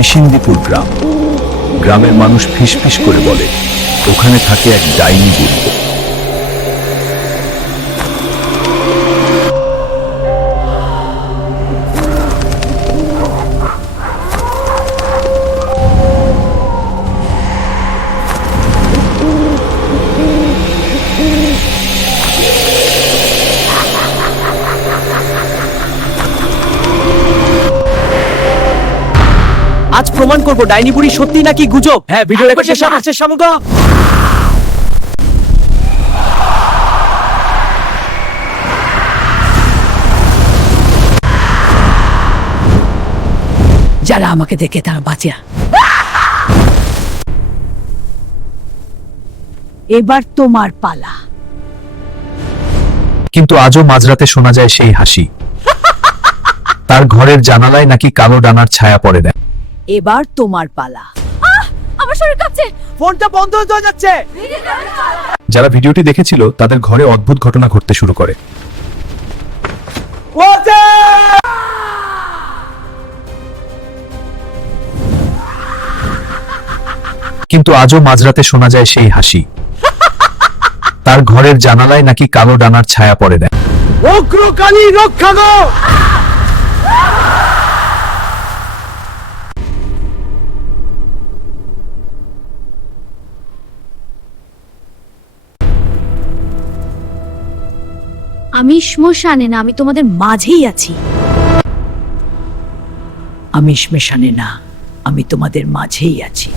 নিশিন্দিপুর গ্রাম। গ্রামের মানুষ ফিসফিস করে বলে ওখানে থাকে এক ডাইনি বুড়ি। আজ প্রমাণ করব ডাইনি বুড়ি সত্যি নাকি গুজব। হ্যাঁ, ভিডিও রেকর্ড শেষ সমগ্র। যারা আমাকে দেখে তারা বাঁচা। এবার তোমার পালা। কিন্তু আজও মাঝরাতে শোনা যায় সেই হাসি। তার ঘরের জানালায় নাকি কালো ডানার ছায়া পড়ে দেয়। এবার তোমার পালা। আমার শরীর কাঁপছে, ফোনটা বন্ধ হয়ে যাচ্ছে। যারা ভিডিওটি দেখেছিল তাদের ঘরে অদ্ভুত ঘটনা ঘটতে শুরু করে। কিন্তু আজও মাঝরাতে শোনা যায় সেই হাসি। তার ঘরের জানালায় নাকি কালো ডানার ছায়া পড়ে দেয়। অগ্রকালী রক্ষা গো। আমি শ্মশানে না, আমি তোমাদের মাঝেই আছি। আমি শ্মশানে না, আমি তোমাদের মাঝেই আছি।